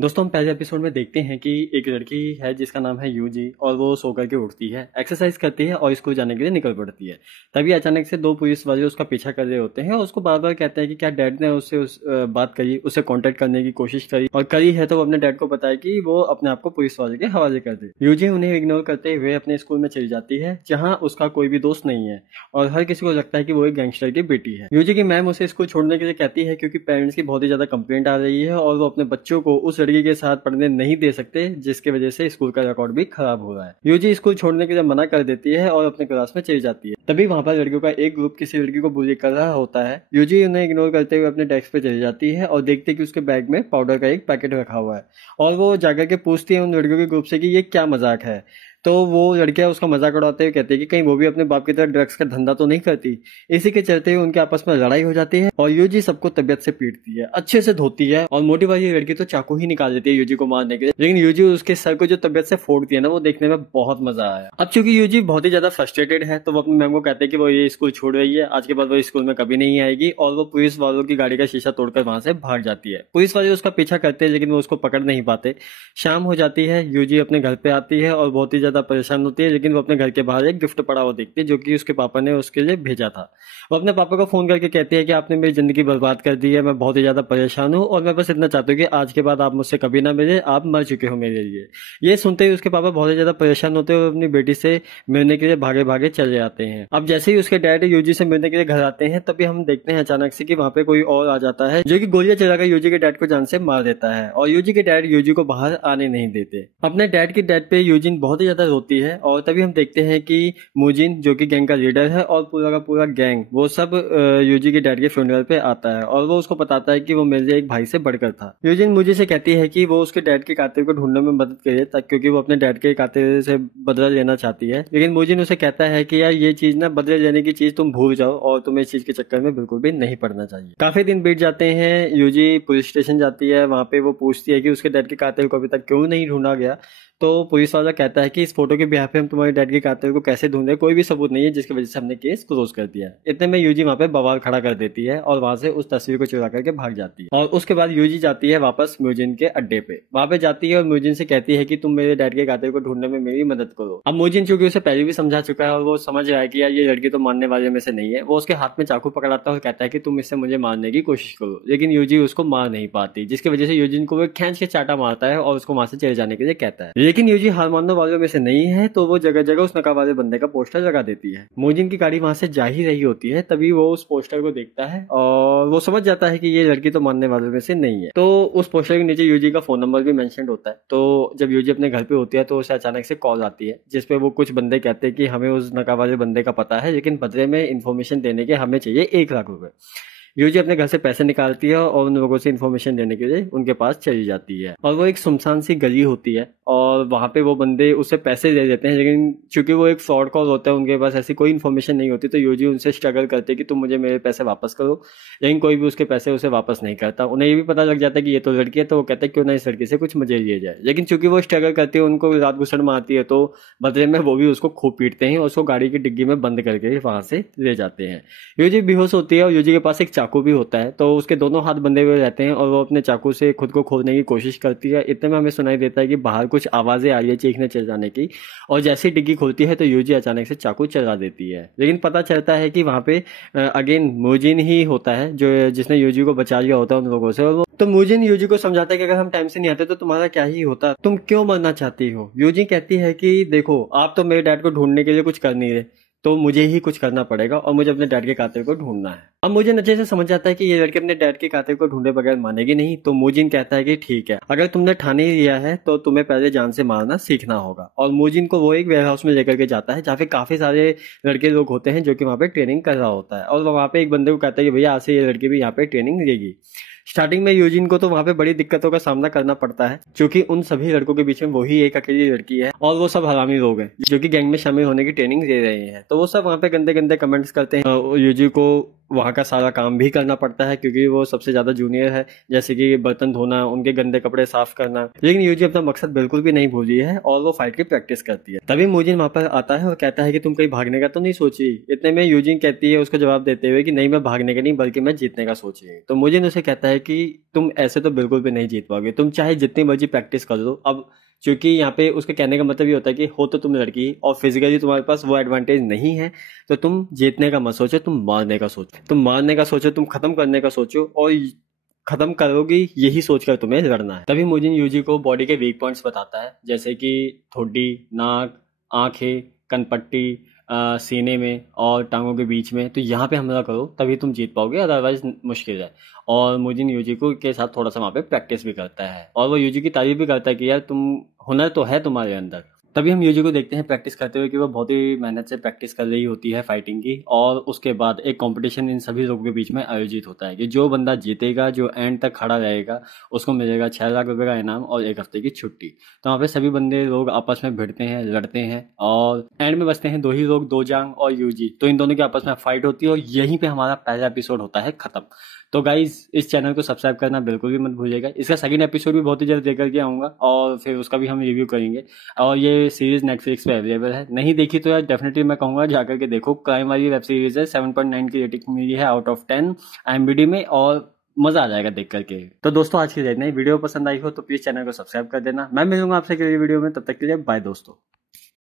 दोस्तों, हम पहले एपिसोड में देखते हैं कि एक लड़की है जिसका नाम है यूजी और वो सो करके उठती है, एक्सरसाइज करती है और स्कूल जाने के लिए निकल पड़ती है। तभी अचानक से दो पुलिस वाले उसका पीछा कर रहे होते हैं और उसको बार बार कहते हैं कि क्या डैड ने उससे बात करी, उसे कांटेक्ट करने की कोशिश करी, और करी है तो वो अपने डैड को बताया कि वो अपने आप को पुलिस वाले के हवाले कर दे। यूजी उन्हें इग्नोर करते हुए अपने स्कूल में चली जाती है जहाँ उसका कोई भी दोस्त नहीं है और हर किसी को लगता है कि वो एक गैंगस्टर की बेटी है। यूजी की मैम उसे स्कूल छोड़ने के लिए कहती है क्योंकि पेरेंट्स की बहुत ही ज्यादा कंप्लेंट आ रही है और वो अपने बच्चों को उस लड़की के साथ पढ़ने नहीं दे सकते, जिसकी वजह से स्कूल का रिकॉर्ड भी खराब हो रहा है। यूजी स्कूल छोड़ने के लिए मना कर देती है और अपने क्लास में चली जाती है। तभी वहां पर लड़कियों का एक ग्रुप किसी लड़की को बुली कर रहा होता है। यूजी उन्हें इग्नोर करते हुए अपने डेस्क पे चली जाती है और देखती है कि उसके बैग में पाउडर का एक पैकेट रखा हुआ है और वो जाकर के पूछती है उन लड़कियों के ग्रुप से कि ये क्या मजाक है। तो वो लड़कियां उसका मजाक उड़ाते हुए कहती है कि कहीं वो भी अपने बाप की तरह ड्रग्स का धंधा तो नहीं करती। इसी के चलते हुए उनके आपस में लड़ाई हो जाती है और यूजी सबको तबियत से पीटती है, अच्छे से धोती है और मोटी वाली लड़की तो चाकू ही निकाल देती है यूजी को मारने के लिए। लेकिन यूजी उसके सर को जो तबियत से फोड़ती है ना, वो देखने में बहुत मजा आया। अब चूंकि यूजी बहुत ही ज्यादा फ्रस्ट्रेटेड है तो वो अपनी मैम को कहते हैं कि वो ये स्कूल छोड़ रही है, आज के बाद वो स्कूल में कभी नहीं आएगी, और वो पुलिस वालों की गाड़ी का शीशा तोड़कर वहां से भाग जाती है। पुलिस वाले उसका पीछा करते हैं लेकिन वो उसको पकड़ नहीं पाते। शाम हो जाती है, यूजी अपने घर पे आती है और बहुत ही ज्यादा परेशान होती है, लेकिन वो अपने घर के बाहर एक गिफ्ट पड़ा हुआ देखती है जो कि उसके पापा ने उसके लिए भेजा था। वो अपने पापा को फोन करके कहती है कि आपने मेरी जिंदगी बर्बाद कर दी है, मैं बहुत ही ज्यादा परेशान हूँ और मैं बस इतना चाहती हूँ कि आज के बाद आप मुझसे कभी ना मिले, आप मर चुके हो मेरे लिए। ये सुनते ही उसके पापा बहुत ही ज्यादा परेशान होते हुए अपनी बेटी से मिलने के लिए भागे भागे चले जाते हैं। अब जैसे ही उसके डैड यूजी से मिलने के लिए घर आते हैं तभी हम देखते हैं अचानक से कि वहां पे कोई और आ जाता है जो कि गोलियां चलाकर यूजी के डैड को जान से मार देता है और यूजी के डैड यूजी को बाहर आने नहीं देते। अपने डैड की डेथ पे यूजिन बहुत ही ज्यादा रोती है और तभी हम देखते हैं कि मुजिन जो कि गैंग का लीडर है और पूरा का पूरा गैंग वो सब यूजी के डैड के फ्यूनरल पे आता है और वो उसको बताता है कि वो मेरे एक भाई से बढ़कर था। यूजिन मुझे से कहती है कि वो उसके डैड के कातिल को ढूंढने में मदद करे क्योंकि वो अपने डैड के कातिल से बदला लेना चाहती है। लेकिन मुजिन उसे कहता है कि यार ये चीज ना, बदले लेने की चीज तुम भूल जाओ और तुम्हें इस चीज के चक्कर में बिल्कुल भी नहीं पड़ना चाहिए। काफी दिन बीत जाते हैं, यूजी पुलिस स्टेशन जाती है, वहां पे वो पूछती है कि उसके डैड के कातिल को अभी तक क्यों नहीं ढूंढा गया। तो पुलिस वाला कहता है कि इस फोटो के बिहार पे हम तुम्हारे डैड के कातिल को कैसे ढूंढे, कोई भी सबूत नहीं है, जिसकी वजह से हमने केस क्लोज कर दिया। इतने में यूजी वहां पे बवाल खड़ा कर देती है और वहां से उस तस्वीर को चुरा करके भाग जाती है। और उसके बाद यूजी जाती है वापस म्यूजिन के अड्डे पे। वहां पे जाती है और म्यूजिन से कहती है कि तुम मेरे डैड के कातिल को ढूंढने में मेरी मदद करो। अब म्यूजिन चूंकि उसे पहले भी समझा चुका है और वो समझ रहा है कि यार ये लड़की तो मारने वाले में से नहीं है, वो उसके हाथ में चाकू पकड़ाता है और कहता है कि तुम इससे मुझे मारने की कोशिश करो। लेकिन यूजी उसको मार नहीं पाती, जिसकी वजह से यूजिन को वो खींच के चाटा मारता है और उसको वहां से चले जाने के लिए कहता है। लेकिन यूजी हार वालों में से नहीं है तो वो जगह जगह उस नकाब वाले बंदे का पोस्टर लगा देती है। मोजिन की गाड़ी वहां से जा ही रही होती है, तभी वो उस पोस्टर को देखता है और वो समझ जाता है कि ये लड़की तो मानने वालों में से नहीं है। तो उस पोस्टर के नीचे यूजी का फोन नंबर भी मेंशन होता है। तो जब यूजी अपने घर पे होती है तो उसे अचानक से कॉल आती है जिसपे वो कुछ बंदे कहते हैं कि हमें उस नकाब वाले बंदे का पता है, लेकिन बदले में इन्फॉर्मेशन देने के हमें चाहिए 1 लाख रुपए। यूजी अपने घर से पैसे निकालती है और उन लोगों से इन्फॉर्मेशन देने के लिए उनके पास चली जाती है और वो एक सुनसान सी गली होती है और वहां पे वो बंदे उससे पैसे दे देते हैं, लेकिन चूंकि वो एक फ्रॉड कॉल होता है उनके पास ऐसी कोई इन्फॉर्मेशन नहीं होती, तो यूजी उनसे स्ट्रगल करते हैं कि तुम मुझे मेरे पैसे वापस करो, लेकिन कोई भी उसके पैसे उसे वापस नहीं करता। उन्हें ये भी पता लग जाता है कि ये तो लड़की है, तो वो कहते हैं क्यों ना इस लड़की से कुछ मजे लिए जाए। लेकिन चूंकि वो स्ट्रगल करती है, उनको रात घुसड़ मारती है, तो बदले में वो भी उसको खूब पीटते हैं और उसको गाड़ी की डिग्गी में बंद करके वहां से ले जाते हैं। यूजी बेहोश होती है और यूजी के पास एक चाकू भी होता है, तो उसके दोनों हाथ बंधे हुए रहते हैं और वो अपने चाकू से खुद को खोदने की कोशिश करती है। इतने में हमें सुनाई देता है कि बाहर कुछ आवाजें आ रही है चीखने चिल्लाने की, और जैसे ही डिग्गी खुलती है तो यूजी अचानक से चाकू चला देती है। लेकिन पता चलता है कि वहां पे अगेन मुजिन ही होता है जो जिसने यूजी को बचा लिया होता है उन लोगों से। और वो तो मुजिन यूजी को समझाता है कि अगर हम टाइम से नहीं आते तो तुम्हारा क्या ही होता, तुम क्यों मरना चाहती हो। यूजी कहती है कि देखो आप तो मेरे डैड को ढूंढने के लिए कुछ कर नहीं रहे, तो मुझे ही कुछ करना पड़ेगा और मुझे अपने डैड के कातिल को ढूंढना है। अब मुझे अच्छे से समझ जाता है कि ये लड़की अपने डैड के कातिल को ढूंढे बगैर मानेगी नहीं, तो मुजिन कहता है कि ठीक है, अगर तुमने ठाने ही लिया है तो तुम्हें पहले जान से मारना सीखना होगा। और मुजिन को वो एक वेयर हाउस में लेकर के जाता है जहाँ पे काफी सारे लड़के लोग होते हैं जो कि वहाँ पे ट्रेनिंग कर रहा होता है, और वहाँ पे एक बंदे को कहता है कि भैया आज से ये लड़की भी यहाँ पे ट्रेनिंग लेगी। स्टार्टिंग में यूजिन को तो वहां पे बड़ी दिक्कतों का सामना करना पड़ता है क्योंकि उन सभी लड़कों के बीच में वही एक अकेली लड़की है और वो सब हरामी लोग हैं जो कि गैंग में शामिल होने की ट्रेनिंग दे रहे हैं। तो वो सब वहां पे गंदे गंदे कमेंट्स करते हैं यूजी को वहाँ का सारा काम भी करना पड़ता है क्योंकि वो सबसे ज़्यादा जूनियर है, जैसे कि बर्तन धोना, उनके गंदे कपड़े साफ करना। लेकिन यूजी अपना मकसद बिल्कुल भी नहीं भूल रही है और वो फाइट की प्रैक्टिस करती है। तभी मूजिन वहाँ पर आता है और कहता है कि तुम कहीं भागने का तो नहीं सोची। इतने में यूजिन कहती है उसको जवाब देते हुए कि नहीं, मैं भागने का नहीं बल्कि मैं जीतने का सोची हूँ। तो मूजिन उसे कहता है कि तुम ऐसे तो बिल्कुल भी नहीं जीत पाओगे, तुम चाहे जितनी मर्जी प्रैक्टिस कर लो। अब क्योंकि यहाँ पे उसके कहने का मतलब ये होता है कि हो तो तुम लड़की और फिजिकली तुम्हारे पास वो एडवांटेज नहीं है, तो तुम जीतने का मत सोचो, तुम मारने का सोचो, तुम मारने का सोचो, तुम खत्म करने का सोचो और खत्म करोगी यही सोचकर तुम्हें लड़ना है। तभी मुजिन यूजी को बॉडी के वीक पॉइंट्स बताता है, जैसे कि ठोडी, नाक, आंखें, कनपट्टी, सीने में और टांगों के बीच में। तो यहाँ पे हमला करो तभी तुम जीत पाओगे, अदरवाइज मुश्किल है। और मुजिन यूजी को के साथ थोड़ा सा वहाँ पे प्रैक्टिस भी करता है और वो यूजी की तारीफ भी करता है कि यार तुम, हुनर तो है तुम्हारे अंदर। तभी हम यूजी को देखते हैं प्रैक्टिस करते हुए कि वो बहुत ही मेहनत से प्रैक्टिस कर रही होती है फाइटिंग की। और उसके बाद एक कंपटीशन इन सभी लोगों के बीच में आयोजित होता है कि जो बंदा जीतेगा, जो एंड तक खड़ा रहेगा, उसको मिलेगा 6 लाख रुपए का इनाम और 1 हफ्ते की छुट्टी। तो वहाँ पे सभी बंदे लोग आपस में भिड़ते हैं, लड़ते हैं और एंड में बचते हैं दो ही लोग, दोजांग और यूजी। तो इन दोनों की आपस में फाइट होती है और यहीं पे हमारा पहला एपिसोड होता है खत्म। तो गाइज इस चैनल को सब्सक्राइब करना बिल्कुल भी मत भूलिएगा। इसका सेकंड एपिसोड भी बहुत ही जल्द लेकर के आऊँगा और फिर उसका भी हम रिव्यू करेंगे। और ये सीरीज नेटफ्लिक्स पे अवेलेबल है, नहीं देखी तो यार डेफिनेटली मैं कहूँगा जाकर के देखो। क्राइम वाली वेब सीरीज है, 7.9 की रेटिंग मिली है आउट ऑफ 10 IMDb में और मजा आ जाएगा देख करके। तो दोस्तों आज की इतना ही, वीडियो पसंद आई हो तो प्लीज चैनल को सब्सक्राइब कर देना। मैं मिलूंगा आपसे अगली वीडियो में, तब तक के लिए बाय दोस्तों।